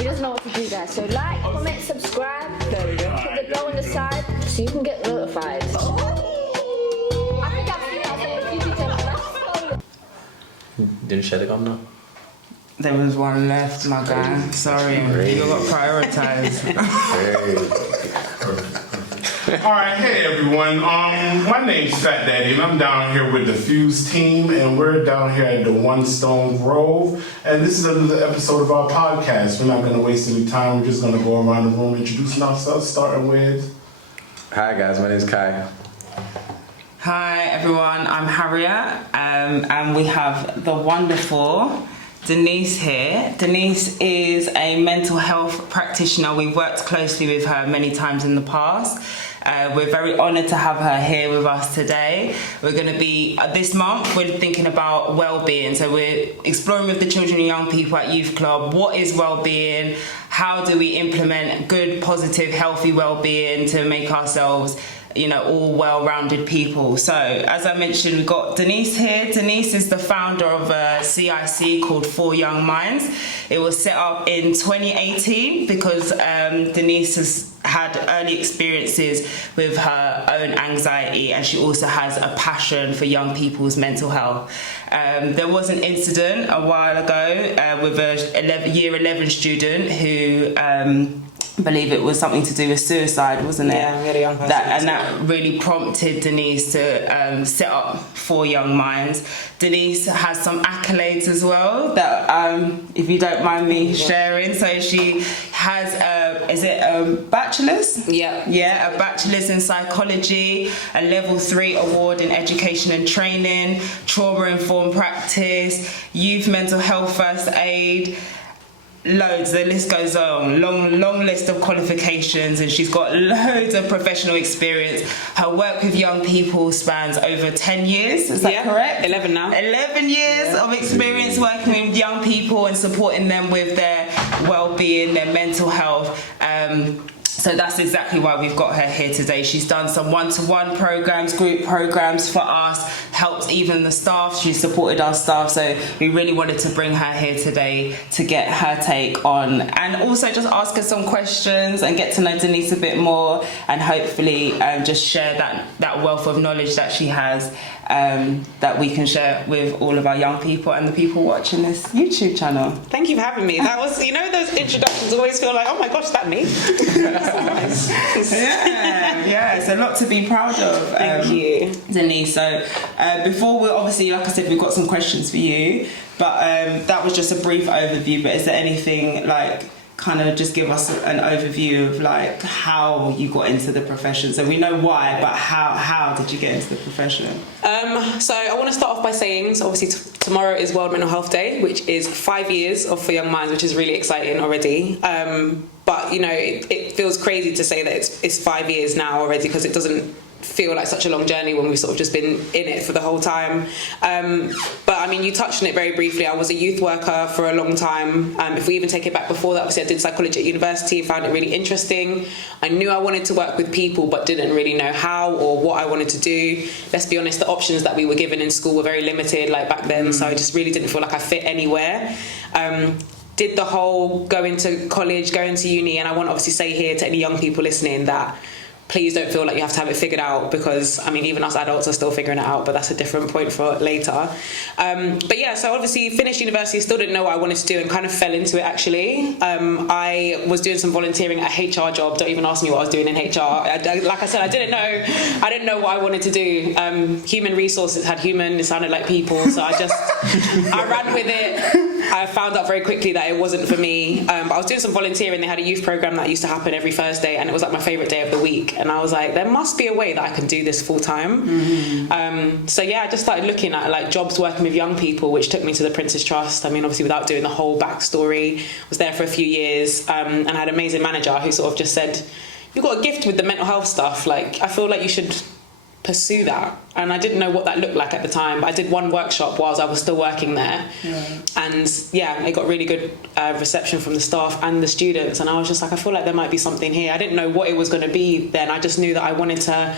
He doesn't know what to do, guys. So like, comment, subscribe. There we go. Put the bell on the side so you can get notified. I think I've seen that on the TV. Didn't share the gun now? There was one left, my guy. Sorry, you got prioritised. Alright, hey everyone. My name's Fat Daddy and I'm down here with the F.U.S.E team and we're down here at the One Stone Grove and this is another episode of our podcast. We're not going to waste any time. We're just going to go around the room introducing ourselves, starting with... Hi guys, my name's Kai. Hi everyone, I'm Harriet, and we have the wonderful Denise here. Denise is a mental health practitioner. We've worked closely with her many times in the past. We're very honoured to have her here with us today. We're going to be, this month, we're thinking about well-being. So we're exploring with the children and young people at Youth Club, what is well-being? How do we implement good, positive, healthy well-being to make ourselves all well-rounded people. So, as I mentioned, we've got Denise here. Denise is the founder of a CIC called For Young Minds. It was set up in 2018 because Denise has had early experiences with her own anxiety and she also has a passion for young people's mental health. There was an incident a while ago with a year 11 student who I believe it was something to do with suicide, wasn't it? Yeah, we had a young person. And that really prompted Denise to set up For Young Minds. Denise has some accolades as well that, if you don't mind me sharing. So she has, is it a bachelor's? Yeah. Yeah, a bachelor's in psychology, a level 3 award in education and training, trauma-informed practice, youth mental health first aid, loads, the list goes on, long list of qualifications, and she's got loads of professional experience. Her work with young people spans over 10 years, is that correct? 11 now. 11 years of experience working with young people and supporting them with their well-being, their mental health. So that's exactly why we've got her here today. She's done some one-to-one programs, group programs for us, helped even the staff. She supported our staff. So we really wanted to bring her here today to get her take on and also just ask her some questions and get to know Denise a bit more and hopefully just share that wealth of knowledge that she has that we can share with all of our young people and the people watching this YouTube channel. Thank you for having me. That was, those introductions always feel like, oh my gosh, is that me? Nice. Yeah, it's a lot to be proud of. Thank you, Denise. So before we obviously, like I said, we've got some questions for you, but that was just a brief overview. But is there anything kind of just give us an overview of how you got into the profession? So we know why, but how did you get into the profession? So I want to start off by saying, so obviously tomorrow is World Mental Health Day, which is 5 years of For Young Minds, which is really exciting already. But it feels crazy to say that it's 5 years now already because it doesn't feel like such a long journey when we've sort of just been in it for the whole time. But I mean, you touched on it very briefly. I was a youth worker for a long time. If we even take it back before that, obviously I did psychology at university, found it really interesting. I knew I wanted to work with people, but didn't really know how or what I wanted to do. Let's be honest, the options that we were given in school were very limited back then. So I just really didn't feel like I fit anywhere. Did the whole go into college, go into uni, and I want to obviously say here to any young people listening that please don't feel like you have to have it figured out because, I mean, even us adults are still figuring it out, but that's a different point for later. But yeah, so obviously finished university, still didn't know what I wanted to do and kind of fell into it actually. I was doing some volunteering at a HR job. Don't even ask me what I was doing in HR. Like I said, I didn't know what I wanted to do. Human resources had human, it sounded like people, so I ran with it. I found out very quickly that it wasn't for me. But I was doing some volunteering. They had a youth program that used to happen every Thursday, and it was my favorite day of the week. And I was like, there must be a way that I can do this full time. Mm-hmm. So yeah, I just started looking at jobs working with young people, which took me to the Prince's Trust. I mean, obviously without doing the whole backstory, was there for a few years, and I had an amazing manager who sort of just said, you've got a gift with the mental health stuff. I feel like you should pursue that. And I didn't know what that looked like at the time, but I did one workshop whilst I was still working there. And yeah, it got really good reception from the staff and the students, and I was just like, I feel like there might be something here. I didn't know what it was going to be then. I just knew that I wanted to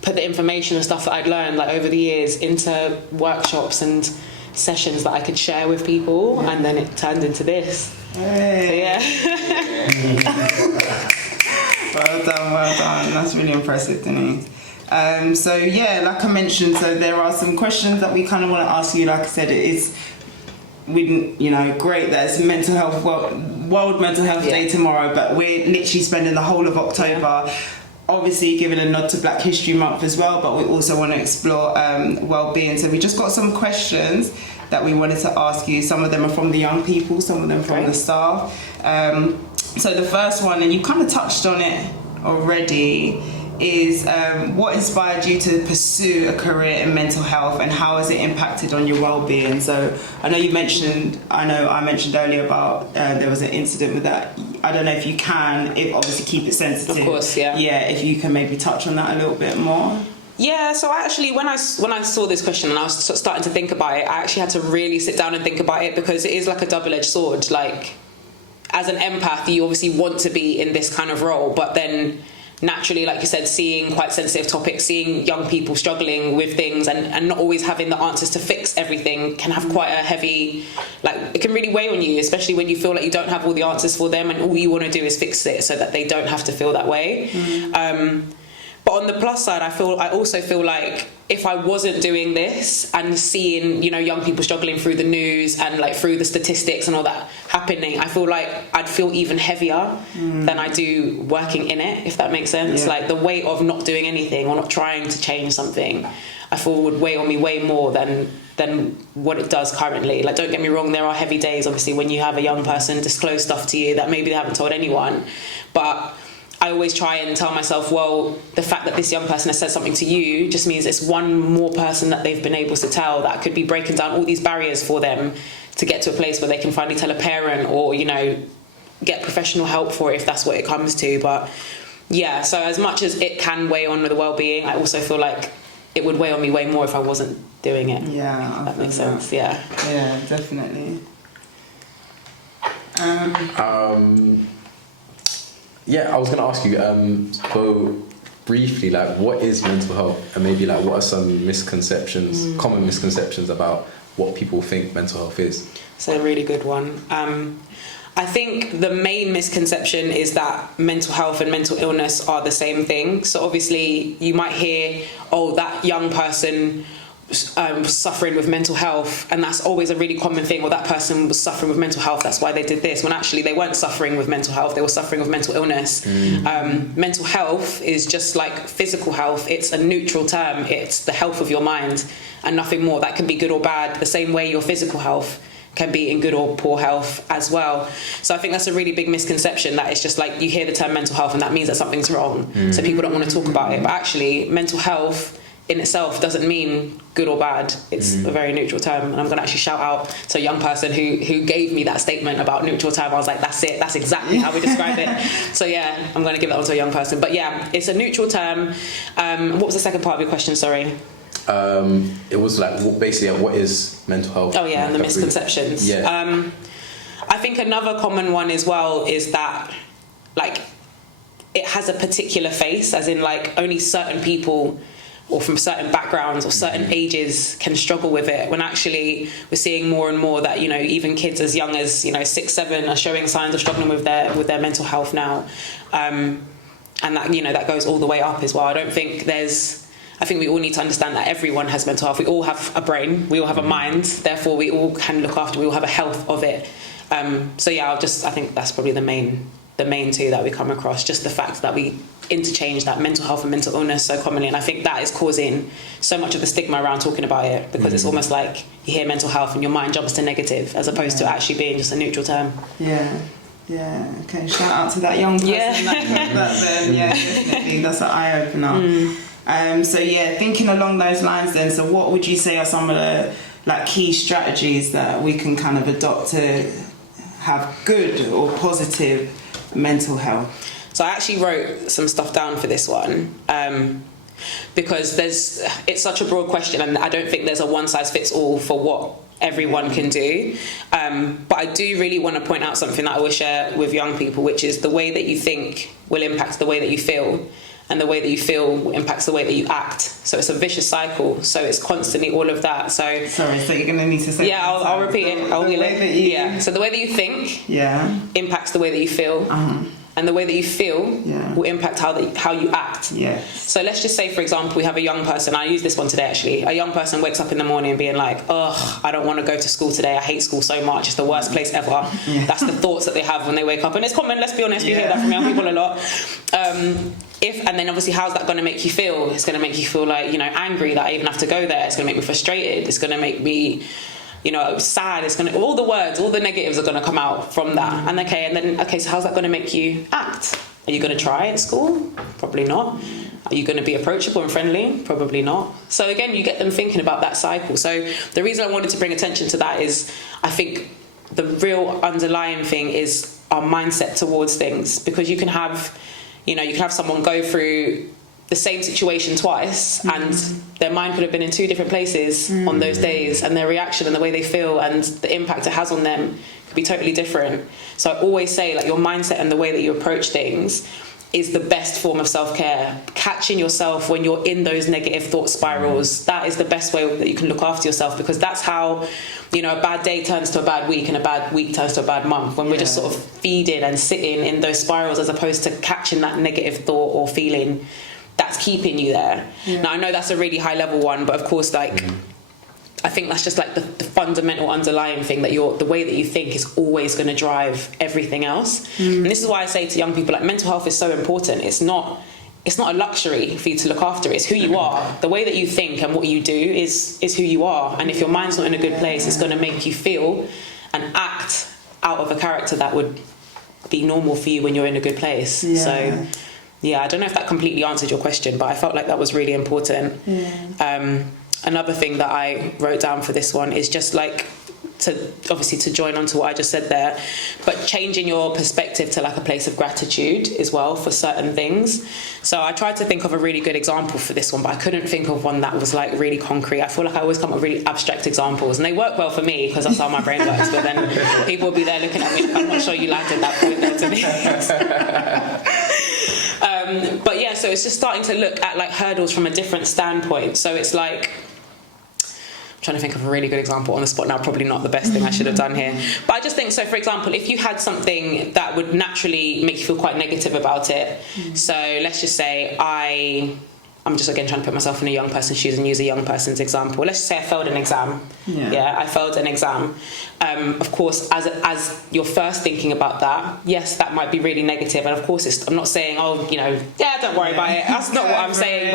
put the information and stuff that I'd learned over the years into workshops and sessions that I could share with people, and then it turned into this. Hey. Well done. That's really impressive, Denise. So yeah, like I mentioned, so there are some questions that we kind of want to ask you. Like I said, it is, great that it's Mental Health World Mental Health Day tomorrow, but we're literally spending the whole of October. Obviously giving a nod to Black History Month as well, but we also want to explore well-being. So we just got some questions that we wanted to ask you. Some of them are from the young people, some of them from the staff. So the first one, and you kind of touched on it already, is what inspired you to pursue a career in mental health, and how has it impacted on your well-being? So I know I mentioned earlier about there was an incident with that. I don't know if you can, obviously keep it sensitive. Of course, yeah. Yeah, if you can maybe touch on that a little bit more. Yeah, so I actually, when I saw this question and I was starting to think about it, I actually had to really sit down and think about it, because it is like a double-edged sword. Like, as an empath, you obviously want to be in this kind of role, but then naturally, like you said, seeing quite sensitive topics, seeing young people struggling with things and not always having the answers to fix everything can have quite a heavy, it can really weigh on you, especially when you feel like you don't have all the answers for them and all you want to do is fix it so that they don't have to feel that way. But on the plus side, I also feel like if I wasn't doing this and seeing, young people struggling through the news and through the statistics and all that happening, I feel like I'd feel even heavier than I do working in it, if that makes sense. Yeah. The weight of not doing anything or not trying to change something, I feel would weigh on me way more than what it does currently. Don't get me wrong, there are heavy days, obviously, when you have a young person disclose stuff to you that maybe they haven't told anyone. But I always try and tell myself, well, the fact that this young person has said something to you just means it's one more person that they've been able to tell that could be breaking down all these barriers for them to get to a place where they can finally tell a parent or, get professional help for it if that's what it comes to. But yeah, so as much as it can weigh on the well-being, I also feel like it would weigh on me way more if I wasn't doing it. Yeah. That makes sense, yeah. Yeah, definitely. Yeah, I was going to ask you, so briefly, what is mental health? And maybe, what are some misconceptions, common misconceptions about what people think mental health is? It's a really good one. I think the main misconception is that mental health and mental illness are the same thing. So obviously you might hear, that young person suffering with mental health, and that's always a really common thing, or that person was suffering with mental health, that's why they did this, when actually they weren't suffering with mental health, they were suffering with mental illness. Mental health is just like physical health. It's a neutral term. It's the health of your mind and nothing more. That can be good or bad, the same way your physical health can be in good or poor health as well. So I think that's a really big misconception, that it's just you hear the term mental health and that means that something's wrong, so people don't want to talk about it. But actually, mental health in itself doesn't mean good or bad. It's a very neutral term, and I'm going to actually shout out to a young person who gave me that statement about neutral term. I was like, that's it, that's exactly how we describe it. So yeah, I'm going to give that one to a young person. But yeah, it's a neutral term. What was the second part of your question, sorry? It was basically what is mental health? Oh yeah, and the misconceptions. Yeah. I think another common one as well is that it has a particular face, as in only certain people or from certain backgrounds or certain ages can struggle with it, when actually we're seeing more and more that even kids as young as 6, 7 are showing signs of struggling with their mental health now, and that that goes all the way up as well. I think we all need to understand that everyone has mental health. We all have a brain, we all have a mind, therefore we all can look after, we all have a health of it. So yeah, I think that's probably the main two that we come across, just the fact that we interchange that mental health and mental illness so commonly, and I think that is causing so much of the stigma around talking about it, because it's almost like you hear mental health and your mind jumps to negative, as opposed to actually being just a neutral term. Yeah, okay, shout out to that young person that heard that then. Yeah, definitely, that's an eye-opener. So yeah, thinking along those lines then, so what would you say are some of the key strategies that we can kind of adopt to have good or positive mental health? So I actually wrote some stuff down for this one, because it's such a broad question, and I don't think there's a one-size-fits-all for what everyone can do. But I do really want to point out something that I will share with young people, which is the way that you think will impact the way that you feel, and the way that you feel impacts the way that you act. So it's a vicious cycle. So it's constantly all of that. So sorry, so you're gonna need to say. Yeah, I'll repeat it. Yeah. So the way that you think impacts the way that you feel. And the way that you feel will impact how you act. Yes. So let's just say, for example, we have a young person. I use this one today, actually. A young person wakes up in the morning being like, "Ugh, I don't want to go to school today. I hate school so much. It's the worst place ever." Yeah. That's the thoughts that they have when they wake up. And it's common, let's be honest. We hear that from young people a lot. And then obviously, how's that going to make you feel? It's going to make you feel like, angry that I even have to go there. It's going to make me frustrated. It's going to make me... sad. It's gonna, all the words, all the negatives are gonna come out from that. And so how's that gonna make you act? Are you gonna try at school? Probably not. Are you gonna be approachable and friendly? Probably not. So again, you get them thinking about that cycle. So the reason I wanted to bring attention to that is I think the real underlying thing is our mindset towards things, because you can have someone go through the same situation twice and their mind could have been in two different places on those days, and their reaction and the way they feel and the impact it has on them could be totally different. So I always say, like, your mindset and the way that you approach things is the best form of self-care. Catching yourself when you're in those negative thought spirals, that is the best way that you can look after yourself, because that's how, a bad day turns to a bad week and a bad week turns to a bad month, when we're just sort of feeding and sitting in those spirals as opposed to catching that negative thought or feeling that's keeping you there. Now I know that's a really high level one, but of course, like, I think that's just like the fundamental underlying thing, that the way that you think is always going to drive everything else. And this is why I say to young people, like, mental health is so important. It's not a luxury for you to look after. It's who you are. The way that you think and what you do is who you are. And if your mind's not in a good place, it's going to make you feel and act out of a character that would be normal for you when you're in a good place. So I don't know if that completely answered your question, but I felt like that was really important. Another thing that I wrote down for this one is just like to join on to what I just said there, but changing your perspective to like a place of gratitude as well for certain things. So I tried to think of a really good example for this one, but I couldn't think of one that was like really concrete. I feel like I always come up with really abstract examples, and they work well for me because that's how my brain works, but then people will be there looking at me, I'm not sure you landed that point there to me. But yeah, so it's just starting to look at like hurdles from a different standpoint. So it's like, I'm trying to think of a really good example on the spot now, probably not the best thing I should have done here. But I just think, so for example, if you had something that would naturally make you feel quite negative about it. So let's just say I'm just again trying to put myself in a young person's shoes and use a young person's example. Let's just say I failed an exam. I failed an exam. Of course, as you're first thinking about that, yes, that might be really negative. And of course, I'm not saying, don't worry about it. That's not what I'm saying.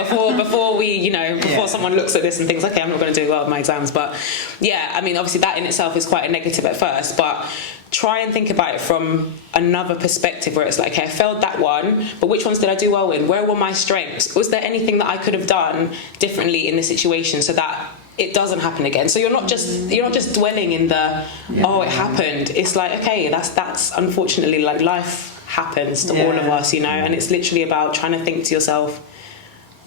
Before someone looks at this and thinks, okay, I'm not going to do well with my exams. But yeah, I mean, obviously that in itself is quite a negative at first, but try and think about it from another perspective, where it's like, okay, I failed that one, but which ones did I do well in? Where were my strengths? Was there anything that I could have done differently in the situation so that it doesn't happen again? So you're not just dwelling in the it happened. It's like, okay, that's unfortunately, like, life happens to all of us, and it's literally about trying to think to yourself,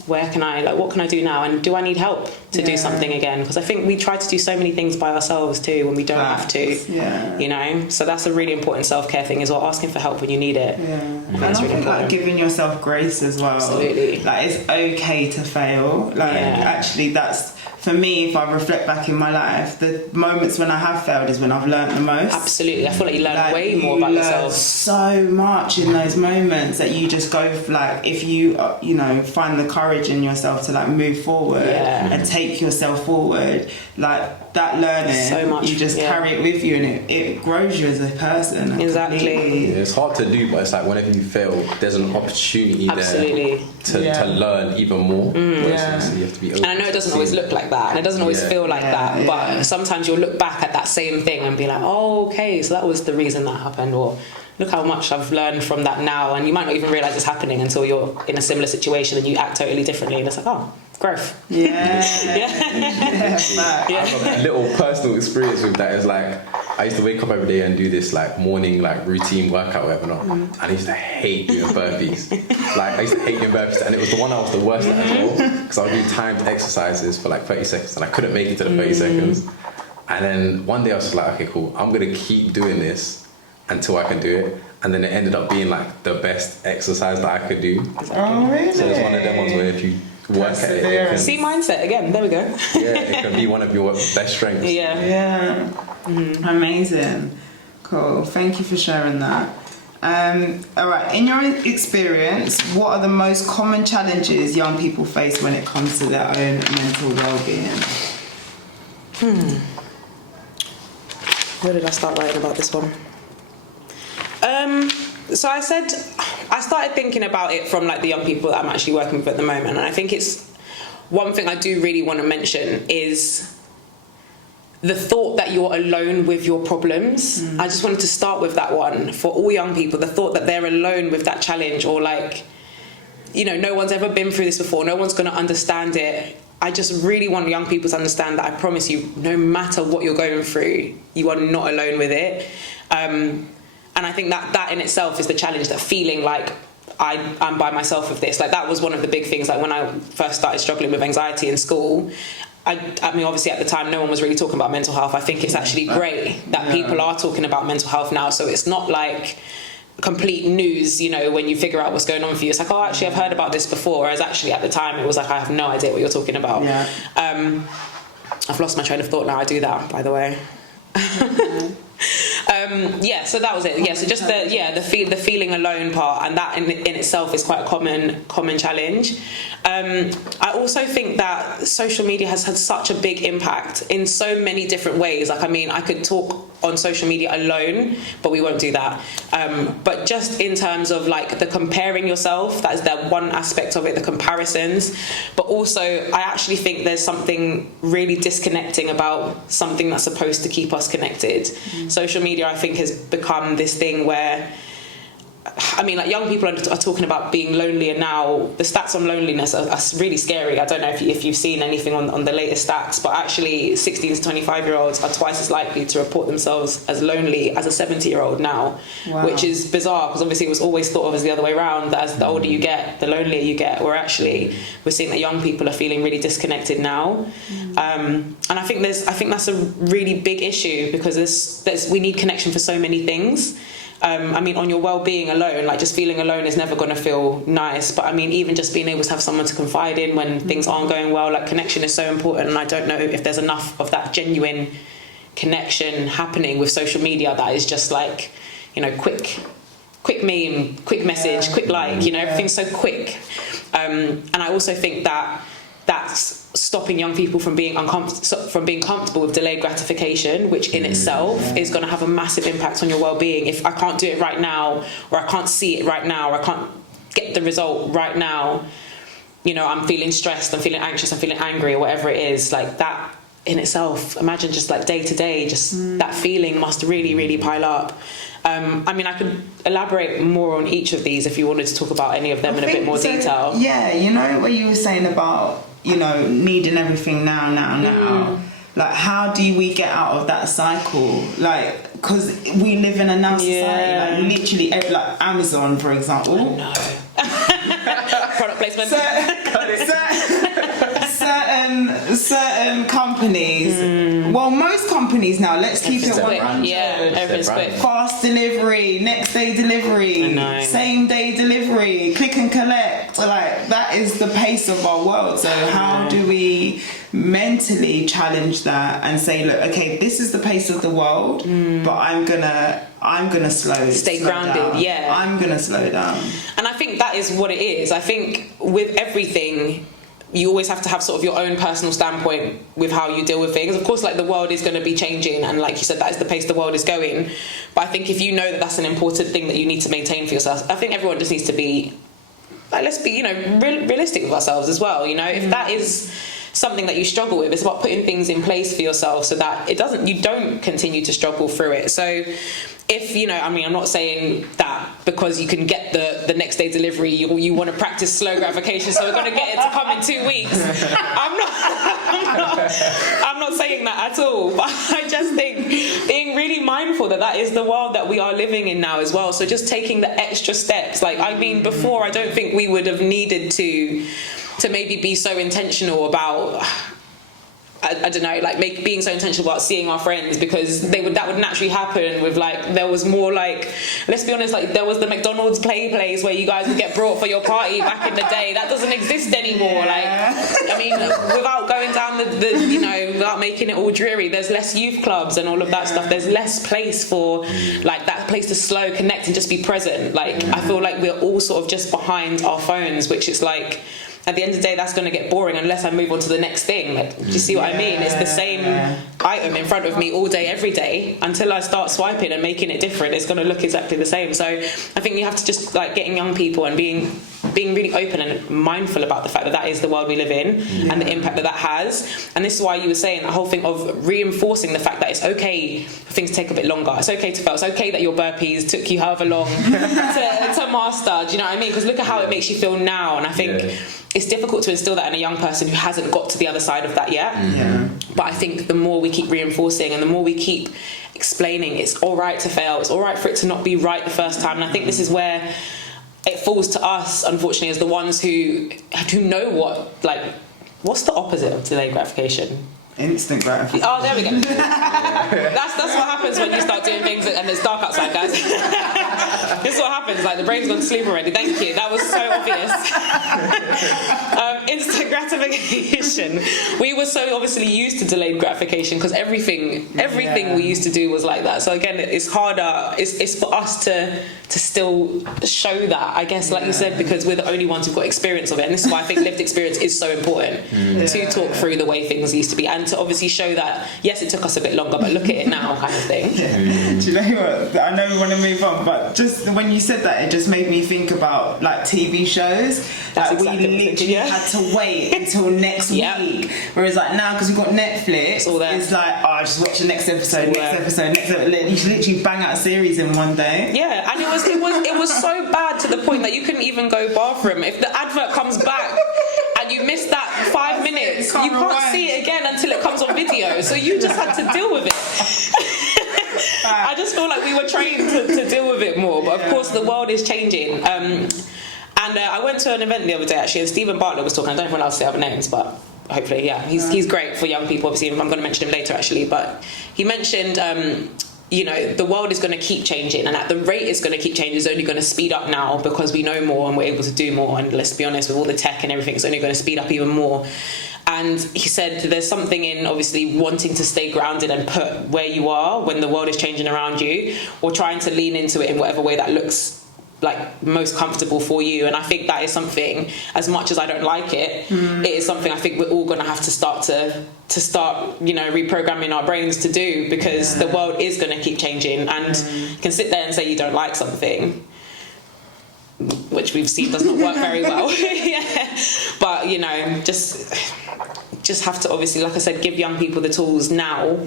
what can I do now, and do I need help to do something again? Because I think we try to do so many things by ourselves too when we don't have to. So that's a really important self-care thing as well, asking for help when you need it. And I think like giving yourself grace as well. Absolutely. Like, it's okay to fail. Actually, that's, for me, if I reflect back in my life, the moments when I have failed is when I've learnt the most. Absolutely. I feel like you learn way more about yourself. So much in those moments that you just go for, like, if you find the courage in yourself to like move forward and take yourself forward, like that learning, so much, you just carry it with you, and it grows you as a person. Exactly. It's hard to do, but it's like whenever you fail, there's an opportunity there to learn even more. So you have to be open. And I know it doesn't always look like that, and it doesn't always feel like that, but sometimes you'll look back at that same thing and be like, oh, okay, so that was the reason that happened, or look how much I've learned from that now. And you might not even realise it's happening until you're in a similar situation and you act totally differently, and it's like, oh, growth. I have a little personal experience with that. Is like, I used to wake up every day and do this like morning like routine workout, whatever not. And I used to hate doing burpees. I used to hate doing burpees, and it was the one I was the worst at as well, because I would do timed exercises for like 30 seconds and I couldn't make it to the 30 seconds. And then one day I was just like, okay, cool, I'm gonna keep doing this until I can do it. and then it ended up being like the best exercise that I could do. Oh, really? So it's one of them ones where if you work at it, it can, See, mindset again. There we go. yeah, it can be one of your best strengths. Yeah. Amazing. Cool. Thank you for sharing that. All right. In your experience, what are the most common challenges young people face when it comes to their own mental well-being? Where did I start writing about this one? So I started thinking about it from like the young people that I'm actually working with at the moment, and I think it's one thing I do really want to mention is the thought that you're alone with your problems. I just wanted to start with that one for all young people, the thought that they're alone with that challenge, or like, you know, no one's ever been through this before, no one's going to understand it. I just really want young people to understand that I promise you, no matter what you're going through, you are not alone with it. And I think that in itself is the challenge, that feeling like I'm by myself with this. Like that was one of the big things, like when I first started struggling with anxiety in school, I mean, obviously at the time no one was really talking about mental health. I think it's actually great that people are talking about mental health now, so it's not like complete news, you know, when you figure out what's going on for you. It's like, oh, actually I've heard about this before, whereas actually at the time it was like, I have no idea what you're talking about. I've lost my train of thought now. I do that, by the way. So that was it. So just the feeling alone part, and that in itself is quite a common challenge. I also think that social media has had such a big impact in so many different ways. Like, I mean, I could talk on social media alone, but we won't do that. But just in terms of like the comparing yourself, that is the one aspect of it, the comparisons. But also, I actually think there's something really disconnecting about something that's supposed to keep us connected. Social media, I think, has become this thing where, I mean, like young people are talking about being lonelier now. The stats on loneliness are really scary. I don't know if you've seen anything on the latest stats, but actually 16 to 25-year-olds are twice as likely to report themselves as lonely as a 70-year-old now, which is bizarre because obviously it was always thought of as the other way around, that as the older you get, the lonelier you get, where actually we're seeing that young people are feeling really disconnected now. And I think that's a really big issue because we need connection for so many things. I mean, on your well-being alone, like just feeling alone is never going to feel nice. But I mean, even just being able to have someone to confide in when things aren't going well, like connection is so important. And I don't know if there's enough of that genuine connection happening with social media that is just like, you know, quick meme, quick message, quick like, you know, everything's so quick. And I also think that that's stopping young people from being comfortable with delayed gratification, which in itself is going to have a massive impact on your well-being. If I can't do it right now, or I can't see it right now, or I can't get the result right now, you know, I'm feeling stressed, I'm feeling anxious, I'm feeling angry, or whatever it is, like that in itself, imagine just like day to day, just that feeling must really, really pile up. I mean, I could elaborate more on each of these if you wanted to talk about any of them in a bit more detail. Yeah, you know what you were saying about, you know, needing everything now. Like, how do we get out of that cycle? Like, because we live in a now society, like literally, like Amazon, for example. No. Product placement. Certain companies, well, most companies now, let's keep it 100. Everything's quick. Fast delivery, next day delivery, same day delivery, click and collect. Like, that is the pace of our world. So how do we mentally challenge that and say, look, okay, this is the pace of the world, but I'm gonna stay grounded down. I'm gonna slow down. And I think that is what it is. I think with everything, you always have to have sort of your own personal standpoint with how you deal with things. Of course, like the world is going to be changing, and like you said, that is the pace the world is going. But I think if you know that that's an important thing that you need to maintain for yourself, I think everyone just needs to be like, let's be, you know, realistic with ourselves as well. You know, if that is something that you struggle with, it's about putting things in place for yourself so that you don't continue to struggle through it. So if, you know, I mean, I'm not saying that because you can get the next day delivery, you want to practice slow gratification, so we're going to get it to come in 2 weeks. I'm not saying that at all, but I just think being really mindful that is the world that we are living in now as well. So just taking the extra steps. Like, I mean, before, I don't think we would have needed to maybe be so intentional about I don't know, like being so intentional about seeing our friends, because that would naturally happen with like, there was more like, let's be honest, like there was the McDonald's play place where you guys would get brought for your party back in the day. That doesn't exist anymore. Like, I mean, without going down the you know, without making it all dreary, there's less youth clubs and all of that stuff. There's less place for like that place to slow, connect and just be present. Like, I feel like we're all sort of just behind our phones, which is like, at the end of the day, that's going to get boring unless I move on to the next thing. Like, do you see what I mean? It's the same item in front of me all day, every day. Until I start swiping and making it different, it's going to look exactly the same. So I think you have to just like getting young people and being really open and mindful about the fact that is the world we live in and the impact that has. And this is why you were saying the whole thing of reinforcing the fact that it's okay for things to take a bit longer. It's okay to fail. It's okay that your burpees took you however long to master. Do you know what I mean? Because look at how it makes you feel now. And I think it's difficult to instill that in a young person who hasn't got to the other side of that yet. But I think the more we keep reinforcing and the more we keep explaining, it's all right to fail, it's all right for it to not be right the first time. And I think this is where it falls to us, unfortunately, as the ones who know what's the opposite of delayed gratification? Instant gratification. Oh, there we go. That's what happens when you start doing things and it's dark outside, guys. This is what happens. Like, the brain's gone to sleep already. Thank you. That was so obvious. Instant gratification. We were so obviously used to delayed gratification because everything we used to do was like that. So again, it's harder. It's for us to still show that, I guess, like you said, because we're the only ones who've got experience of it. And this is why I think lived experience is so important to talk through the way things used to be and to obviously show that, yes, it took us a bit longer, but look at it now, kind of thing. Do you know what? I know we want to move on, but just when you said that, it just made me think about like TV shows. That's like exactly we literally had to wait until next week. Whereas like now, because we've got Netflix, it's like, oh, just watch the next episode. You should literally bang out a series in one day. Yeah, and it was so bad to the point that you couldn't even go bathroom. If the advert comes back and you miss that 5 minutes, you can't see it again until it comes on video. So you just had to deal with it. I just feel like we were trained to deal with it more. But of course, the world is changing. And I went to an event the other day, actually, and Stephen Bartlett was talking. I don't know if I'll say other names, but hopefully, he's great for young people. Obviously, I'm going to mention him later, actually. But he mentioned, you know, the world is going to keep changing, and at the rate it's going to keep changing, it's only going to speed up now because we know more and we're able to do more. And let's be honest, with all the tech and everything, it's only going to speed up even more. And he said there's something in obviously wanting to stay grounded and put where you are when the world is changing around you, or trying to lean into it in whatever way that looks like most comfortable for you. And I think that is something, as much as I don't like it, it is something I think we're all going to have to start you know, reprogramming our brains to do, because the world is going to keep changing. And you can sit there and say you don't like something, which we've seen does not work very well. But you know, just have to obviously, like I said, give young people the tools now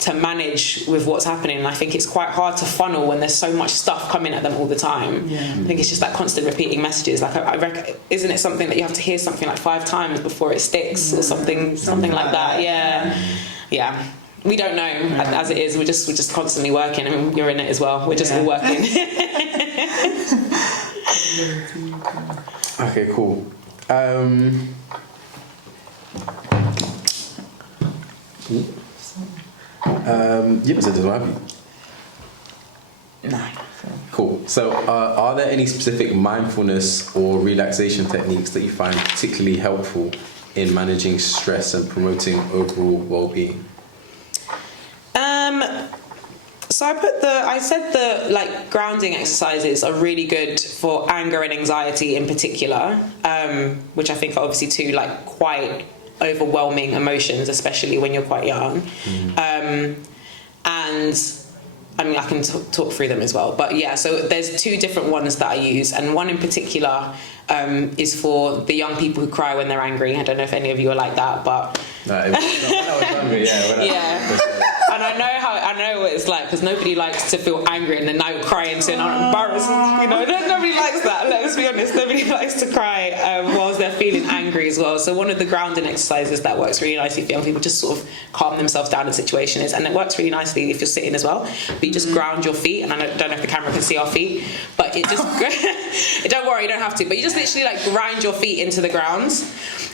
to manage with what's happening. And I think it's quite hard to funnel when there's so much stuff coming at them all the time. I think it's just that constant repeating messages. Like I reckon, isn't it something that you have to hear something like 5 times before it sticks, or something like that? Yeah. We don't know as it is. We're just constantly working. I mean, you're in it as well. We're just all working. Okay, cool. You haven't said this one, have you? No. Cool. So, are there any specific mindfulness or relaxation techniques that you find particularly helpful in managing stress and promoting overall well-being? So I said the like grounding exercises are really good for anger and anxiety in particular, which I think are obviously two like quite overwhelming emotions, especially when you're quite young. And I mean, I can talk through them as well. But yeah, so there's 2 different ones that I use, and one in particular is for the young people who cry when they're angry. I don't know if any of you are like that, but No, when I was hungry, And I know what it's like, because nobody likes to feel angry and then now cry into an embarrassed. You know, nobody likes that. Let's be honest. Nobody likes to cry whilst they're feeling angry as well. So one of the grounding exercises that works really nicely for young people, just sort of calm themselves down in situations, and it works really nicely if you're sitting as well. But you just ground your feet, and I don't know if the camera can see our feet, but it just don't worry, you don't have to. But you just literally like grind your feet into the ground.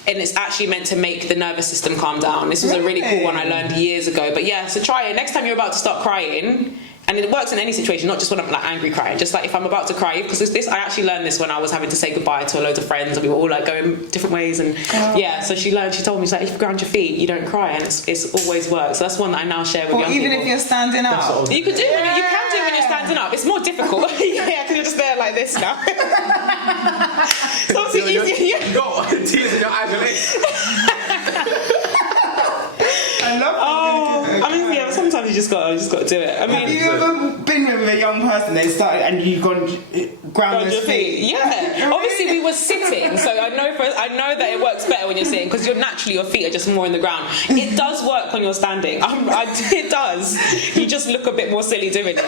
and it's actually meant to make the nervous system calm down. This was a really cool one I learned years ago. But yeah, so try it. Next time you're about to start crying, and it works in any situation, not just when I'm like angry crying, just like if I'm about to cry, because this I actually learned this when I was having to say goodbye to a load of friends, and we were all like going different ways, and yeah, so she told me, she's like, if you ground your feet, you don't cry, and it's always worked. So that's one that I now share with young people. Even if you're standing up, you can do it. You can do it when you're standing up. It's more difficult. Yeah, because you're just there like this now. So obviously easier. You got tears in your eyes and legs. I love I mean, yeah, sometimes you just got to do it. I mean, have you ever been with a young person, they started and you've gone ground your feet? Yeah. Obviously we were sitting, so I know that it works better when you're sitting, because your feet are just more in the ground. It does work when you're standing. It does. You just look a bit more silly doing it.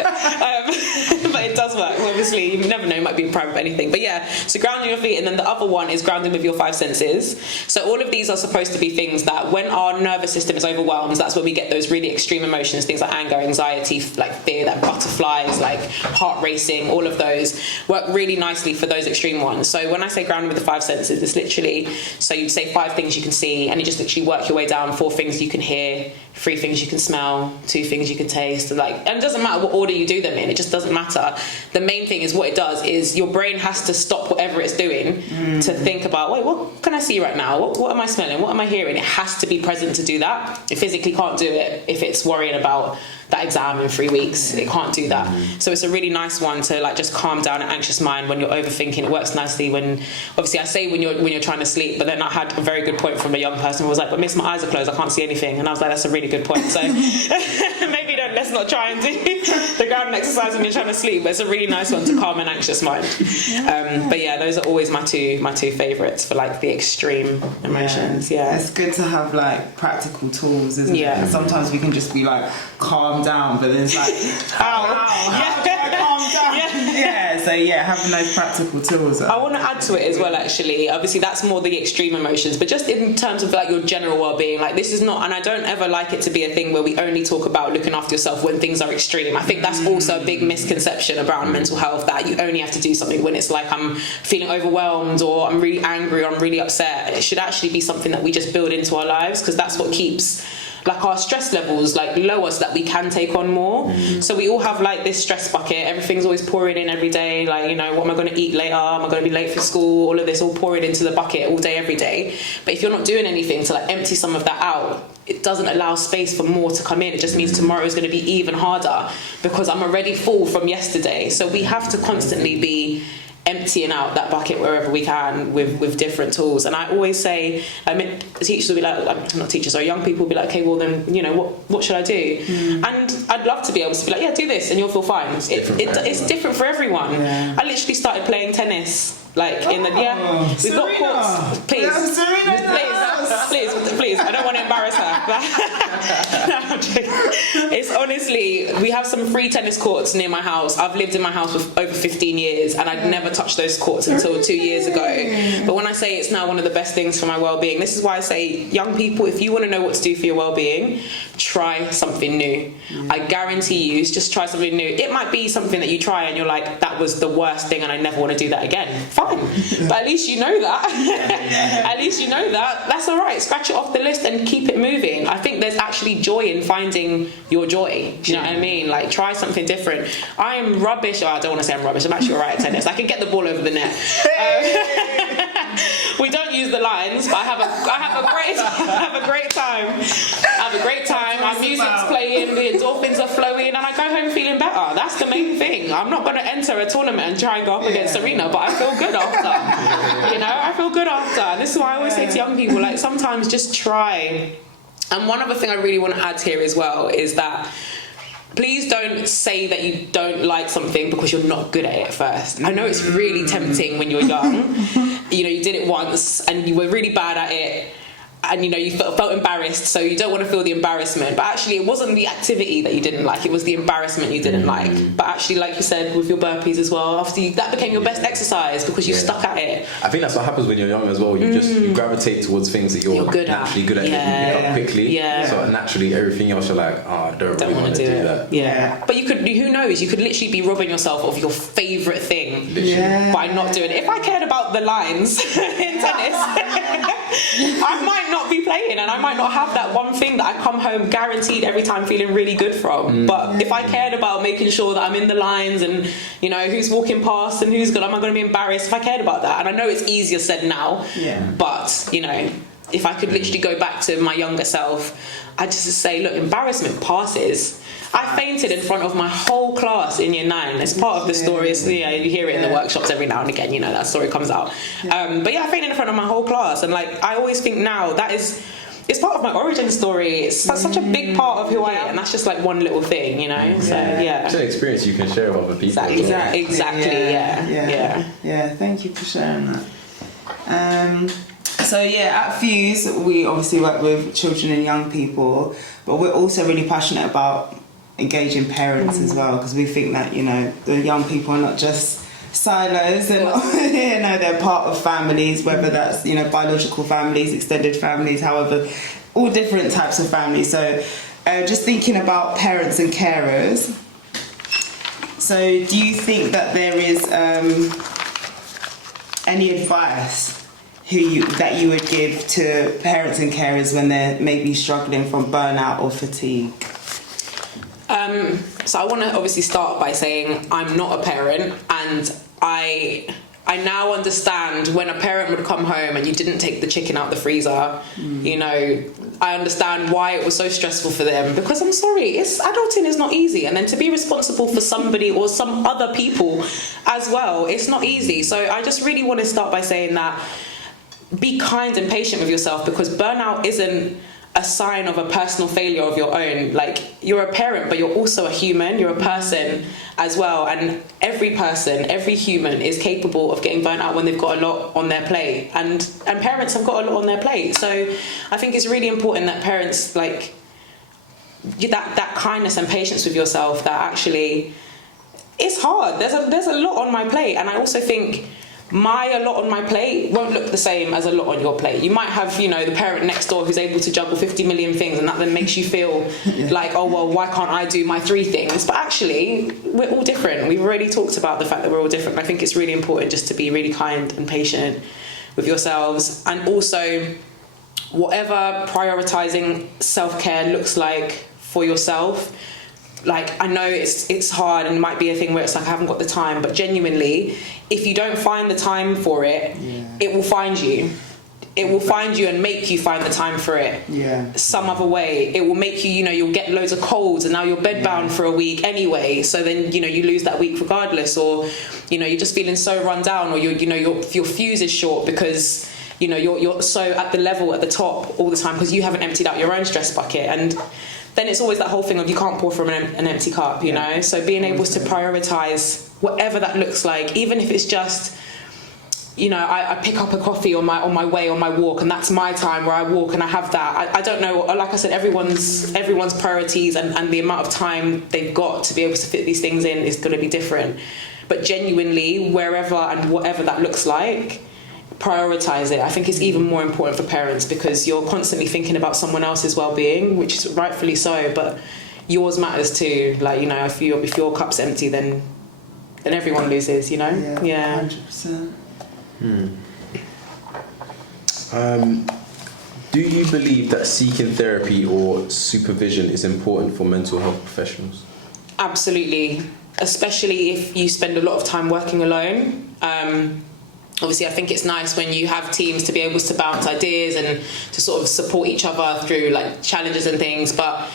But it does work. Obviously, you never know, you might be deprived of anything. But yeah, so grounding your feet, and then the other one is grounding with your 5 senses. So all of these are supposed to be things that when our nervous system is overwhelmed, that's when we get those really extreme emotions, things like anger, anxiety, like fear, like butterflies, like heart racing, all of those work really nicely for those extreme ones. So when I say grounding with the 5 senses, it's literally, so you'd say 5 things you can see, and you just literally work your way down, 4 things you can hear, 3 things you can smell, 2 things you can taste, and it doesn't matter what order you do them in, it just doesn't matter. The main thing is what it does is your brain has to stop whatever it's doing to think about, wait, what can I see right now? What am I smelling? What am I hearing? It has to be present to do that. It physically can't do it if it's worrying about that exam in 3 weeks. It can't do that. So it's a really nice one to like just calm down an anxious mind when you're overthinking. It works nicely when, obviously I say when you're trying to sleep, but then I had a very good point from a young person who was like, but miss, my eyes are closed, I can't see anything. And I was like, that's a really good point. So maybe let's not try and do the grounding exercise when you're trying to sleep, but it's a really nice one to calm an anxious mind. But yeah, those are always my two favourites for like the extreme emotions. Yeah. It's good to have like practical tools, isn't it? Sometimes we can just be like, calm down, but then it's like, how do I calm down? Yeah, so yeah, having those practical tools. I want to add to it as well, actually. Obviously, that's more the extreme emotions, but just in terms of like your general well-being, like this is not, and I don't ever like it to be a thing where we only talk about looking after yourself when things are extreme. I think that's also a big misconception around mental health, that you only have to do something when it's like I'm feeling overwhelmed or I'm really angry or I'm really upset. It should actually be something that we just build into our lives, because that's what keeps like our stress levels like lower, so that we can take on more. So we all have like this stress bucket, everything's always pouring in every day, like, you know, what am I going to eat later, am I going to be late for school, all of this all pouring into the bucket all day every day. But if you're not doing anything to like empty some of that out, it doesn't allow space for more to come in. It just means tomorrow is going to be even harder because I'm already full from yesterday. So we have to constantly be emptying out that bucket wherever we can with different tools. And I always say, teachers will be like, not teachers, or young people will be like, okay, well then, you know, what should I do? And I'd love to be able to be like, yeah, do this and you'll feel fine. It's different for everyone. Yeah. I literally started playing tennis. Like in the we've Serena. got courts. Please, I don't want to embarrass her. No, I'm joking. It's honestly, we have some free tennis courts near my house. I've lived in my house for over 15 years, and I'd never touched those courts until 2 years ago. But when I say it's now one of the best things for my well-being, this is why I say, young people, if you want to know what to do for your well-being, try something new. I guarantee you, just try something new. It might be something that you try and you're like, that was the worst thing and I never want to do that again. Fine. But at least you know that. At least you know that. That's all right. Scratch it off the list and keep it moving. I think there's actually joy in finding your joy. Do you know what I mean? Like, try something different. I am rubbish. Oh, I don't want to say I'm rubbish. I'm actually all right at tennis. I can get the ball over the net. We don't use the lines, but I have a great time. Our music's playing, the endorphins are flowing, and I go home feeling better. That's the main thing. I'm not going to enter a tournament and try and go up against Serena, but I feel good after. You know, I feel good after. And this is why I always say to young people, like, sometimes just try. And one other thing I really want to add here as well is that please don't say that you don't like something because you're not good at it first. I know it's really tempting when you're young. You know, you did it once and you were really bad at it. and you felt embarrassed, so you don't want to feel the embarrassment, but actually it wasn't the activity that you didn't like, it was the embarrassment you didn't like. But actually, like you said with your burpees as well, that became your best exercise because you stuck at it. I think that's what happens when you're young as well. You gravitate towards things that you're naturally good at. You pick up quickly, so naturally everything else you're like, I don't really want to do that. But who knows, you could literally be robbing yourself of your favourite thing by not doing it. If I cared about the lines in tennis, I might not be playing, and I might not have that one thing that I come home guaranteed every time feeling really good from. But if I cared about making sure that I'm in the lines and who's walking past and am I going to be embarrassed, if I cared about that, and I know it's easier said now, but if I could literally go back to my younger self, I'd just say, look, embarrassment passes. I fainted in front of my whole class in year 9. It's part of the story. You hear it in the workshops every now and again, that story comes out. But I fainted in front of my whole class, and I always think now it's part of my origin story. It's such a big part of who I am, and that's just one little thing, So it's an experience you can share with other people. Exactly. Yeah. Thank you for sharing that. So at F.U.S.E, we obviously work with children and young people, but we're also really passionate about engaging parents as well, because we think that the young people are not just silos, they're not, they're part of families, whether that's biological families, extended families, however, all different types of families. So just thinking about parents and carers, so do you think that there is any advice that you would give to parents and carers when they're maybe struggling from burnout or fatigue? So I want to obviously start by saying I'm not a parent, and I now understand when a parent would come home and you didn't take the chicken out the freezer. I understand why it was so stressful for them, because I'm sorry, adulting is not easy, and then to be responsible for somebody or some other people as well, it's not easy. So I just really want to start by saying that be kind and patient with yourself, because burnout isn't a sign of a personal failure of your own. You're a parent, but you're also a human, you're a person as well, and every human is capable of getting burnt out when they've got a lot on their plate, and parents have got a lot on their plate. So I think it's really important that parents that kindness and patience with yourself, that actually it's hard, there's a lot on my plate, and I also think a lot on my plate won't look the same as a lot on your plate. You might have, the parent next door who's able to juggle 50 million things, and that then makes you feel like, oh, well, why can't I do my 3 things? But actually, we're all different. We've already talked about the fact that we're all different. I think it's really important just to be really kind and patient with yourselves. And also, whatever prioritizing self-care looks like for yourself, I know it's hard, and it might be a thing where it's I haven't got the time, but genuinely, if you don't find the time for it, it will find you. It will find you and make you find the time for it some other way. It will make you, you'll get loads of colds, and now you're bedbound for a week anyway, so then you lose that week regardless, or you're just feeling so run down, or your fuse is short because you're so at the top all the time because you haven't emptied out your own stress bucket. And then it's always that whole thing of you can't pour from an empty cup, So being able to prioritise whatever that looks like, even if it's just, I pick up a coffee on my walk, and that's my time where I walk and I have that. I don't know, like I said, everyone's priorities and the amount of time they've got to be able to fit these things in is going to be different. But genuinely, wherever and whatever that looks like, prioritise it. I think it's even more important for parents, because you're constantly thinking about someone else's well-being, which is rightfully so, but yours matters too. If your cup's empty, then everyone loses, 100%. Do you believe that seeking therapy or supervision is important for mental health professionals? Absolutely, especially if you spend a lot of time working alone. Obviously, I think it's nice when you have teams to be able to bounce ideas and to sort of support each other through challenges and things. But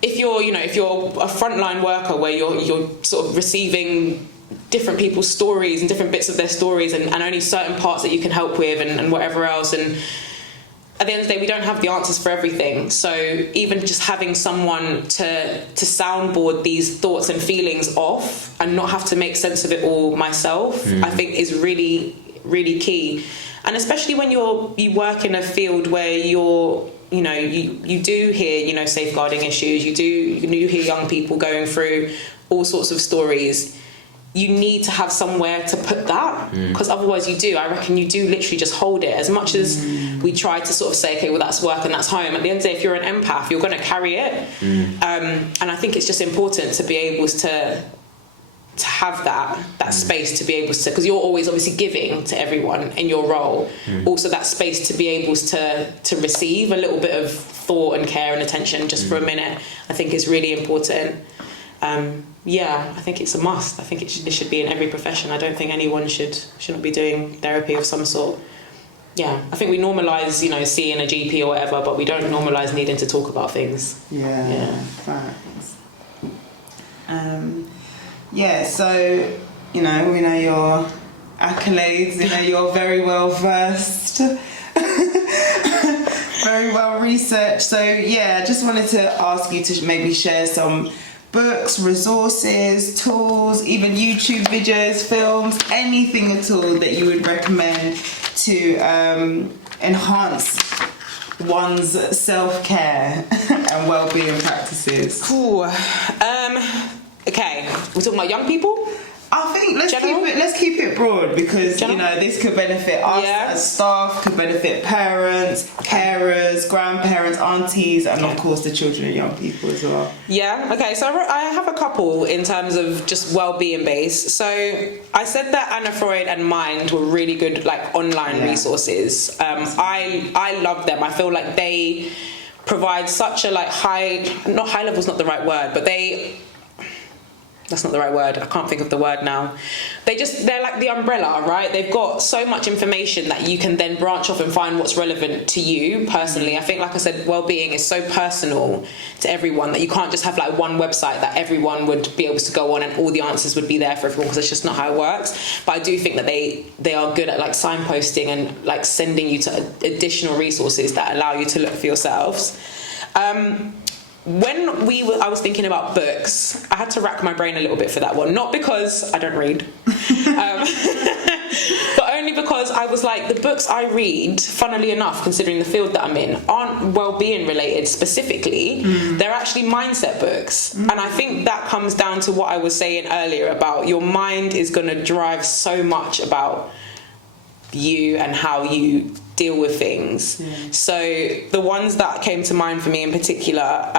if you're a frontline worker where you're sort of receiving different people's stories and different bits of their stories and only certain parts that you can help with and whatever else, and at the end of the day, we don't have the answers for everything. So even just having someone to soundboard these thoughts and feelings off and not have to make sense of it all myself, I think is really really key. And especially when you work in a field where you do hear, safeguarding issues, you hear young people going through all sorts of stories. You need to have somewhere to put that, because otherwise I reckon you do literally just hold it. As much as we try to sort of say, okay, well, that's work and that's home, at the end of the day, if you're an empath, you're going to carry it. And I think it's just important to be able to have that space to be able to, because you're always obviously giving to everyone in your role, also that space to be able to receive a little bit of thought and care and attention just for a minute, I think is really important. I think it's a must. I think it should be in every profession. I don't think anyone shouldn't be doing therapy of some sort. I think we normalise, seeing a GP or whatever, but we don't normalise needing to talk about things. Facts. So, we know your accolades, you're very well versed, very well researched. So, I just wanted to ask you to maybe share some books, resources, tools, even YouTube videos, films, anything at all that you would recommend to enhance one's self-care and well-being practices. Cool. Okay, we're talking about young people? I think let's keep it broad, because this could benefit us as staff, could benefit parents, carers, grandparents, aunties, and of course the children and young people as well. Okay, so I have a couple in terms of just well-being based. So I said that Anna Freud and Mind were really good online resources. I love them. I feel like they provide such a not high level's not the right word, but that's not the right word. I can't think of the word now. They're like the umbrella, right? They've got so much information that you can then branch off and find what's relevant to you personally. I think, like I said, well-being is so personal to everyone that you can't just have one website that everyone would be able to go on and all the answers would be there for everyone, because it's just not how it works. But I do think that they are good at signposting and sending you to additional resources that allow you to look for yourselves. When I was thinking about books, I had to rack my brain a little bit for that one. Not because I don't read, but only because I was the books I read, funnily enough, considering the field that I'm in, aren't well-being related specifically. They're actually mindset books. And I think that comes down to what I was saying earlier about your mind is going to drive so much about you and how you deal with things. So the ones that came to mind for me in particular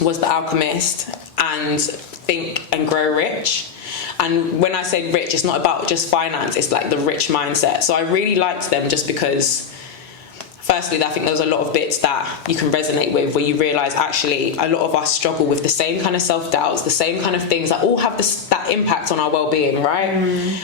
was The Alchemist and Think and Grow Rich. And when I say rich, it's not about just finance, it's the rich mindset. So I really liked them just because, firstly, I think there was a lot of bits that you can resonate with, where you realise actually a lot of us struggle with the same kind of self-doubts, the same kind of things that all have that impact on our well-being, right?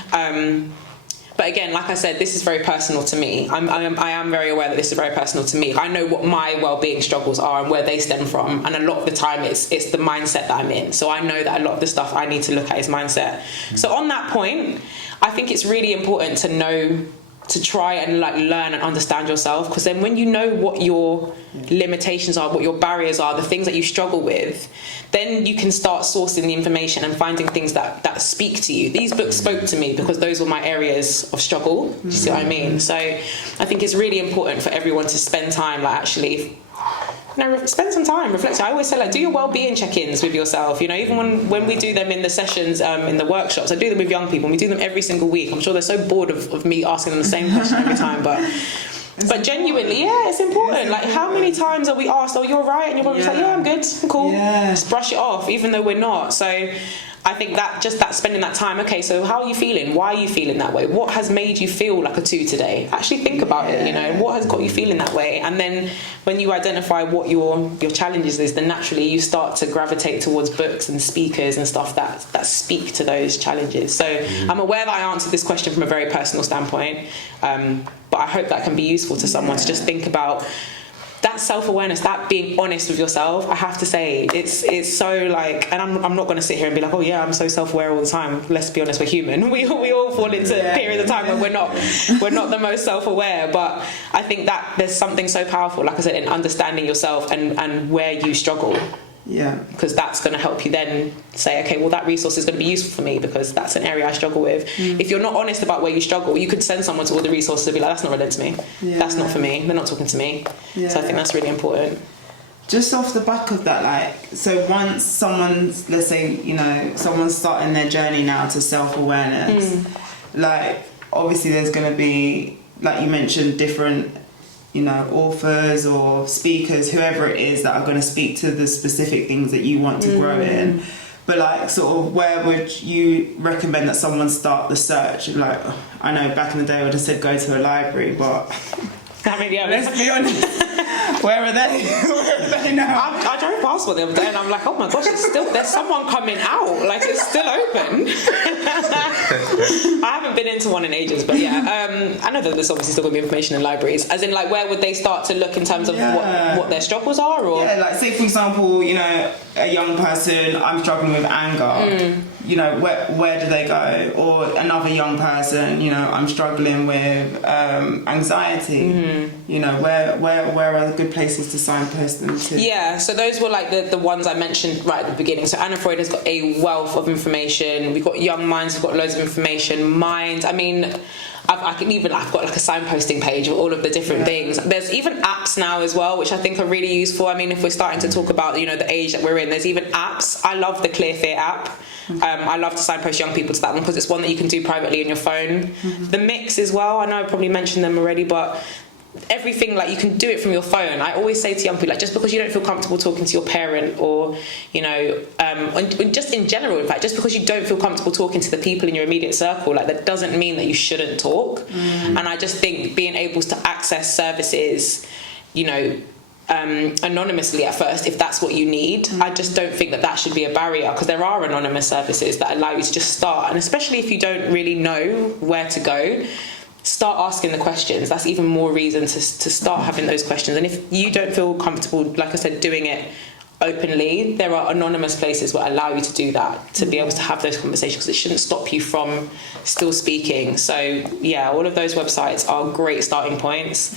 But again, like I said, this is very personal to me. I am very aware that this is very personal to me. I know what my well-being struggles are and where they stem from, and a lot of the time it's the mindset that I'm in. So I know that a lot of the stuff I need to look at is mindset. So on that point, I think it's really important to try and learn and understand yourself, because then when you know what your limitations are, what your barriers are, the things that you struggle with, then you can start sourcing the information and finding things that speak to you. These books spoke to me because those were my areas of struggle. Do you see what I mean? So I think it's really important for everyone to spend time actually spend some time reflecting. I always say do your well-being check-ins with yourself, even when we do them in the sessions, in the workshops. I do them with young people, and we do them every single week. I'm sure they're so bored of me asking them the same question every time, but genuinely, it's important. How many times are we asked, oh, you're right? And you're probably just I'm good, I'm cool. Just brush it off, even though we're not. So I think that spending that time, okay, so how are you feeling? Why are you feeling that way? What has made you feel like a 2 today? Actually think about it, what has got you feeling that way? And then when you identify what your challenges is, then naturally you start to gravitate towards books and speakers and stuff that speak to those challenges. So I'm aware that I answered this question from a very personal standpoint, but I hope that can be useful to someone to just think about that self-awareness, that being honest with yourself. I have to say, it's so and I'm not going to sit here and be oh yeah, I'm so self-aware all the time. Let's be honest, we're human. We all fall into periods of time where we're not the most self-aware. But I think that there's something so powerful, like I said, in understanding yourself and where you struggle. Yeah. Because that's going to help you then say, okay, well, that resource is going to be useful for me because that's an area I struggle with. If you're not honest about where you struggle, you could send someone to all the resources and be like, that's not relevant to me. Yeah. That's not for me. They're not talking to me. Yeah. So I think that's really important. Just off the back of that, like, so once someone's, let's say, you know, someone's starting their journey now to self-awareness, like, obviously there's going to be, like you mentioned, different, you know, authors or speakers, whoever it is, that are going to speak to the specific things that you want to grow in. But like, sort of, where would you recommend that someone start the search? Like, I know back in the day I would have said go to a library, but I mean, yeah, let's be honest, where are they? Where are they now? I drove past one the other day and I'm like, oh my gosh, there's someone coming out, like it's still open. I haven't been into one in ages, but yeah, I know that there's obviously still going to be information in libraries, as in, like, where would they start to look in terms of what their struggles are? Or like, say for example, you know, a young person, I'm struggling with anger, you know, where do they go? Or another young person, you know, I'm struggling with anxiety, you know, where are the good places to signpost them to? Yeah, so those were like the ones I mentioned right at the beginning. So Anna Freud has got a wealth of information. We've got Young Minds, we've got loads of information. Minds, I mean, I've got like a signposting page of all of the different things. There's even apps now as well, which I think are really useful. I mean, if we're starting to talk about, you know, the age that we're in, there's even apps. I love the Clear Fear app. I love to signpost young people to that one because it's one that you can do privately on your phone. The Mix as well, I know I probably mentioned them already, but everything, like, you can do it from your phone. I always say to young people, like, just because you don't feel comfortable talking to your parent, or, you know, and just in general, in fact, just because you don't feel comfortable talking to the people in your immediate circle, like, that doesn't mean that you shouldn't talk. And I just think being able to access services, you know, anonymously at first, if that's what you need, I just don't think that should be a barrier, because there are anonymous services that allow you to just start. And especially if you don't really know where to go, start asking the questions. That's even more reason to start having those questions. And if you don't feel comfortable, like I said, doing it openly, there are anonymous places that allow you to do that, to be able to have those conversations, because it shouldn't stop you from still speaking. So yeah, all of those websites are great starting points.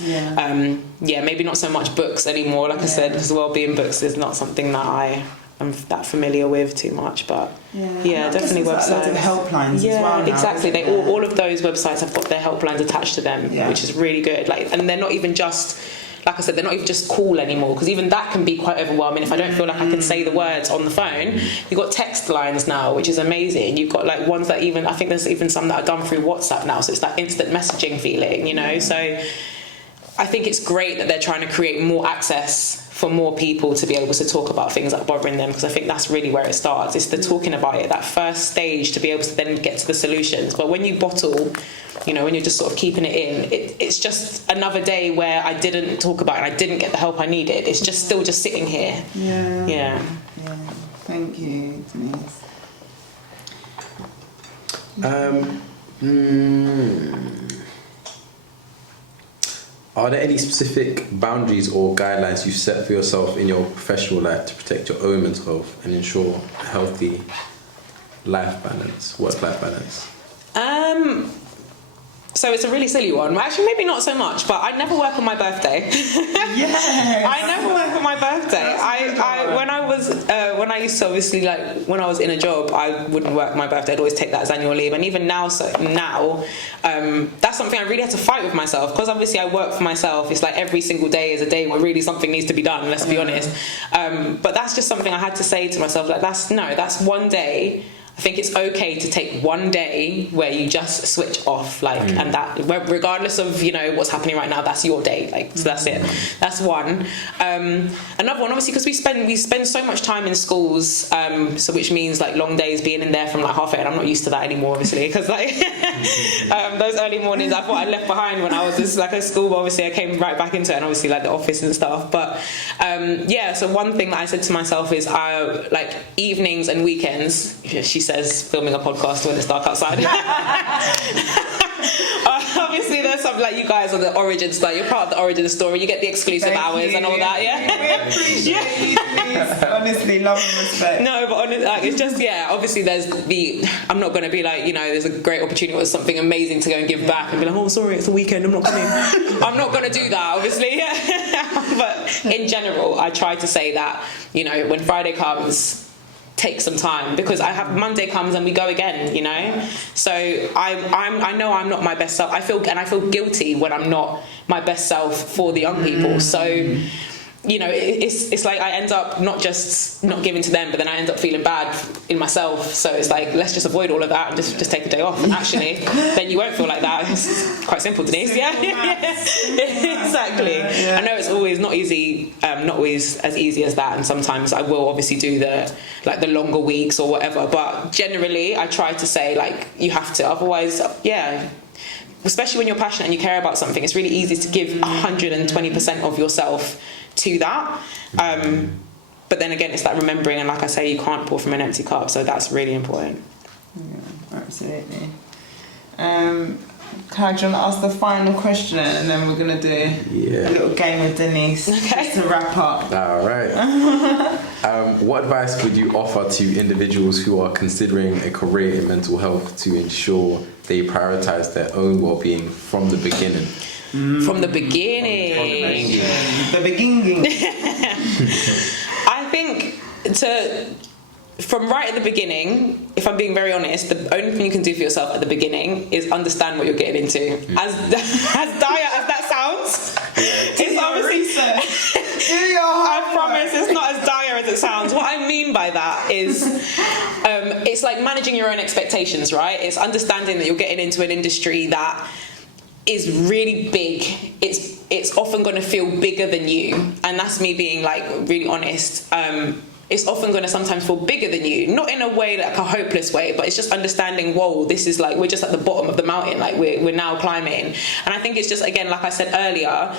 Maybe not so much books anymore, like I said, because wellbeing books is not something that I'm that familiar with too much, but definitely websites. Lots of helplines as well now, exactly. They all of those websites have got their helplines attached to them, which is really good. Like, and they're not even just, like I said, they're not even just call anymore, because even that can be quite overwhelming. If I don't feel like I can say the words on the phone, you've got text lines now, which is amazing. You've got like ones that even, I think there's even some that are done through WhatsApp now, so it's that instant messaging feeling, you know. So I think it's great that they're trying to create more access for more people to be able to talk about things that are bothering them, because I think that's really where it starts. It's the talking about it, that first stage, to be able to then get to the solutions. But when you bottle, you know, when you're just sort of keeping it in, it's just another day where I didn't talk about it and I didn't get the help I needed. It's just still just sitting here. Yeah. Thank you, Denise. Are there any specific boundaries or guidelines you set for yourself in your professional life to protect your own mental health and ensure a healthy work-life balance? So it's a really silly one. Actually, maybe not so much, but I never work on my birthday. Yes. I never work on my birthday. When I used to, obviously, like, when I was in a job, I wouldn't work my birthday. I'd always take that as annual leave. And even now, that's something I really had to fight with myself, because obviously I work for myself. It's like every single day is a day where really something needs to be done, let's be honest. But that's just something I had to say to myself, like, that's one day. I think it's okay to take one day where you just switch off, like, and that, regardless of, you know, what's happening right now, that's your day, like, so that's it. That's one. Another one, obviously, because we spend so much time in schools, so which means like long days, being in there from like 8:30. I'm not used to that anymore, obviously, because like those early mornings I thought I left behind when I was just like at school, but obviously I came right back into it, and obviously like the office and stuff. But so one thing that I said to myself is, like, evenings and weekends, she says, filming a podcast when it's dark outside. obviously there's something like you guys are the origin story. You're part of the origin story. You get the exclusive hours and all that. Yeah. We appreciate you, Denise. Honestly, love and respect. No, but honestly, like, it's just, yeah, obviously there's I'm not going to be like, there's a great opportunity or something amazing to go and give back and be like, oh, sorry, it's a weekend, I'm not coming. I'm not going to do that, obviously. But in general, I try to say that, when Friday comes, take some time, because I have Monday comes and we go again, So I know I'm not my best self. I feel guilty when I'm not my best self for the young people. So it's like I end up not just not giving to them, but then I end up feeling bad in myself. So it's like, let's just avoid all of that and just take a day off. And actually, then you won't feel like that. It's quite simple, Denise. Exactly. Yeah. I know it's always not easy, not always as easy as that. And sometimes I will obviously do the longer weeks or whatever. But generally, I try to say, like, you have to. Otherwise, especially when you're passionate and you care about something, it's really easy to give 120% of yourself to that. But then again, it's that remembering, and like I say, you can't pour from an empty cup, so that's really important. Yeah, absolutely. Kai, do you want to ask the final question, and then we're going to do a little game with Denise just to wrap up. All right. What advice would you offer to individuals who are considering a career in mental health to ensure they prioritize their own well-being from the beginning? From the beginning. The beginning. I think from right at the beginning, if I'm being very honest, the only thing you can do for yourself at the beginning is understand what you're getting into. As dire as that sounds, it's obviously I promise it's not as dire as it sounds. What I mean by that is it's like managing your own expectations, right? It's understanding that you're getting into an industry that is really big. It's often going to feel bigger than you, and that's me being like really honest. It's often going to sometimes feel bigger than you, not in a way like a hopeless way, but it's just understanding, whoa, this is like, we're just at the bottom of the mountain, like we're now climbing. And I think it's just, again, like I said earlier,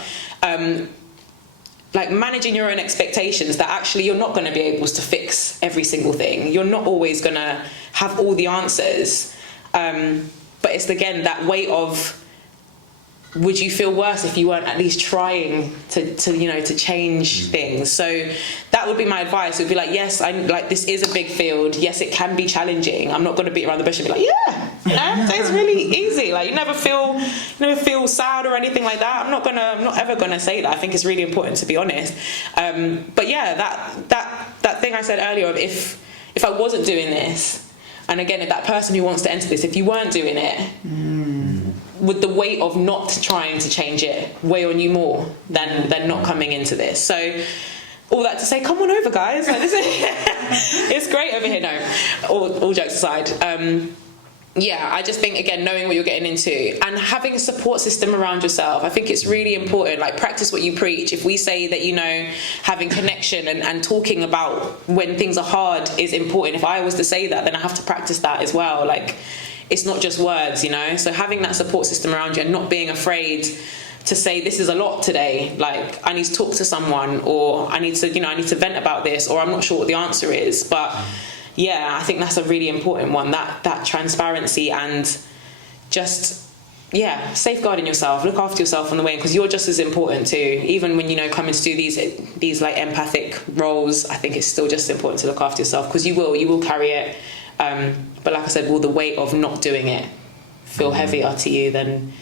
like managing your own expectations, that actually you're not going to be able to fix every single thing. You're not always going to have all the answers. But it's, again, that weight of, would you feel worse if you weren't at least trying to change things? So that would be my advice. It would be like, yes, this is a big field. Yes, it can be challenging. I'm not going to beat around the bush and be like, it's really easy. Like, you never feel sad or anything like that. I'm not ever gonna say that. I think it's really important to be honest. But yeah, that thing I said earlier of if I wasn't doing this, and again, if that person who wants to enter this, if you weren't doing it, would the weight of not trying to change it weigh on you more than not coming into this? So all that to say, come on over, guys. Like, it's great over here. No, all jokes aside. I just think, again, knowing what you're getting into and having a support system around yourself, I think it's really important. Like, practice what you preach. If we say that, having connection and talking about when things are hard is important, if I was to say that, then I have to practice that as well. Like, it's not just words, so having that support system around you and not being afraid to say, this is a lot today, like I need to talk to someone, or I need to vent about this, or I'm not sure what the answer is. But I think that's a really important one, that transparency and just safeguarding yourself, look after yourself on the way, because you're just as important too. Even when coming to do these like empathic roles, I think it's still just important to look after yourself, because you will carry it. But like I said, will the weight of not doing it feel heavier to you than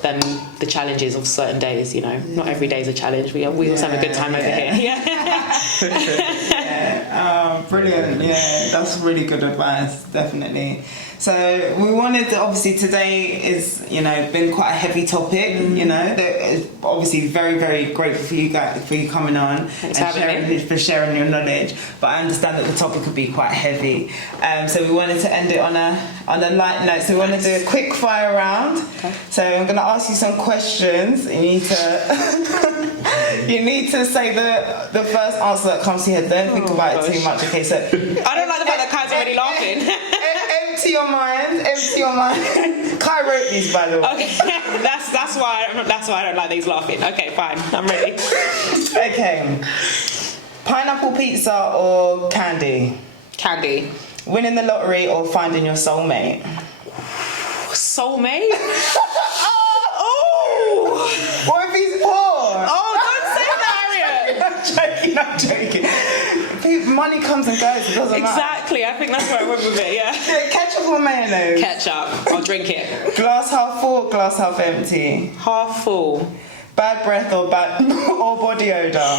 the challenges of certain days? Not every day is a challenge. We also have a good time over here. Brilliant. Yeah, that's really good advice, definitely. So we wanted to, obviously today is, been quite a heavy topic, obviously very, very grateful for you guys, for you coming on and sharing your knowledge, but I understand that the topic could be quite heavy. So we wanted to end it on a light note. So we want to do a quick fire round. Okay. So I'm going to ask you some questions. You need to say the first answer that comes to your head. Don't think about it too much. Okay, so I don't like the fact that Kai's already laughing. Empty your mind. Kai wrote these, by the way. Okay, that's why I don't like these laughing. Okay, fine, I'm ready. Okay, pineapple pizza or candy? Candy. Winning the lottery or finding your soulmate? Soulmate? money comes and goes. It doesn't matter. Exactly. I think that's where I went with it. Yeah. Ketchup or mayonnaise? Ketchup. I'll drink it. Glass half full, glass half empty. Half full. Bad breath or body odor.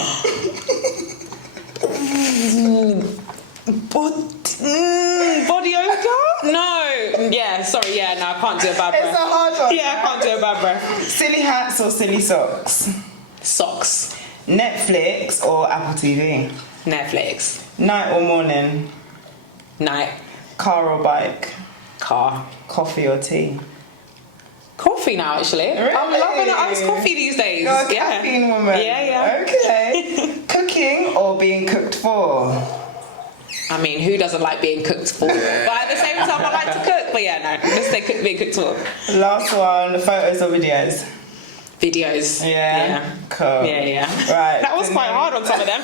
Body odor? No. Yeah. Sorry. Yeah. No, I can't do a bad breath. It's a hard one. Yeah, I can't do a bad breath. Silly hats or silly socks? Socks. Netflix or Apple TV? Netflix. Night or morning? Night. Car or bike? Car. Coffee or tea? Coffee now, actually. Really? I'm loving iced coffee these days. You're a yeah. caffeine woman. Yeah. Okay. Cooking or being cooked for? I mean, who doesn't like being cooked for? But at the same time, I like to cook. But yeah, no, let's say being cooked for. Last one, photos or videos? Videos. Yeah. Cool. Yeah. Right. That was quite hard on some of them.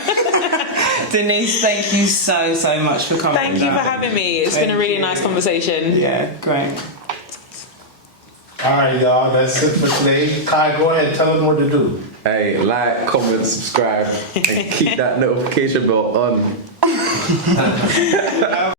Denise, thank you so much for coming. Thank you for having me. It's been a really nice conversation. Yeah, great. Alright, y'all, that's it for today. Kai, go ahead, tell them what to do. Hey, like, comment, subscribe, and keep that notification bell on.